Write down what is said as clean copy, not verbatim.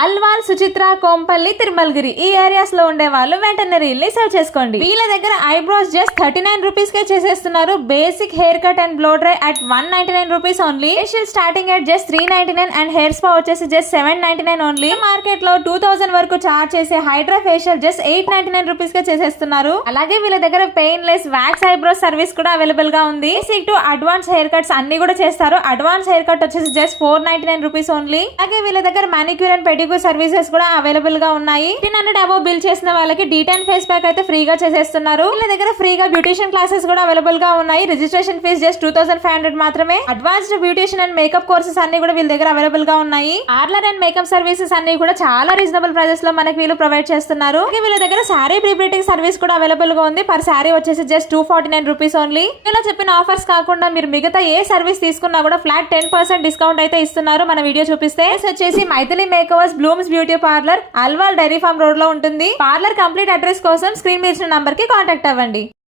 అల్వాల్, సుచిత్ర, కోంపల్లి, తిరుమలగిరి ఈ ఏరియాస్ లో ఉండే వాళ్ళు వెంటనే రీల్ ని సేవ్ చేసుకోండి. వీళ్ళ దగ్గర ఐబ్రోస్ జస్ట్ 39 రూపీస్ కే చేసేస్తున్నారు. Basic hair cut and blow dry at 199 rupees only. Facial starting at just 399 and hair spa వచ్చేసి జస్ట్ 799 ఓన్లీ. మార్కెట్ లో 2000 వరకు చార్జ్ చేసే హైడ్రా ఫేషియల్ జస్ట్ 899 రూపీస్ కే చేసేస్తున్నారు. అలాగే వీళ్ళ దగ్గర pain less wax eyebrows service కూడా అవైలబుల్ గా ఉంది. Basic to advance hair cuts అన్ని కూడా చేస్తారు. అడ్వాన్స్ హెయిర్ కట్ వచ్చేసి జస్ట్ 499 రూపీస్ ఓన్లీ. అలాగే వీళ్ళ దగ్గర మానిక్యూర్ అండ్ సర్వీసెస్ కూడా అవైలబుల్ గా ఉన్నాయి. 1500 అబౌవ్ బిల్ చేసిన వాళ్ళకి D10 ఫేస్ ప్యాక్ అయితే ఫ్రీగా చేసేస్తున్నారు. వీళ్ళ దగ్గర ఫ్రీగా బ్యూటిషియన్ క్లాసెస్ కూడా అవైలబుల్ గా ఉన్నాయి. రిజిస్ట్రేషన్ ఫీజ్ జస్ట్ 2500 మాత్రమే. Advanced beautician and makeup courses అన్ని కూడా వీళ్ళ దగ్గర అవైలబుల్ గా ఉన్నాయి. పార్లర్ అండ్ మేకప్ సర్వీసెస్ అన్ని కూడా చాలా రీజనబుల్ ప్రైజెస్ లో మనకి వీళ్ళు ప్రొవైడ్ చేస్తున్నారు. వీళ్ళ దగ్గర సారీ ప్రీ ప్రింటింగ్ సర్వీస్ కూడా అవైలబుల్ గా ఉంది. పర్ సారీ వచ్చేసి జస్ట్ 249 రూపీస్ ఓన్లీ. ఇలా చెప్పిన ఆఫర్స్ కాకుండా మీరు మిగతా ఏ సర్వీస్ తీసుకున్నా కూడా ఫ్లాట్ 10% డిస్కౌంట్ అయితే ఇస్తున్నారు. మన వీడియో చూపిస్తే వచ్చేసి Maithili makeovers blooms beauty parlour, Alwal dairy farm road లో ఉంటుంది. పార్లర్ కంప్లీట్ అడ్రస్ కోసం స్క్రీన్ మీద ఇచ్చిన నంబర్ కి కాంటాక్ట్ అవ్వండి.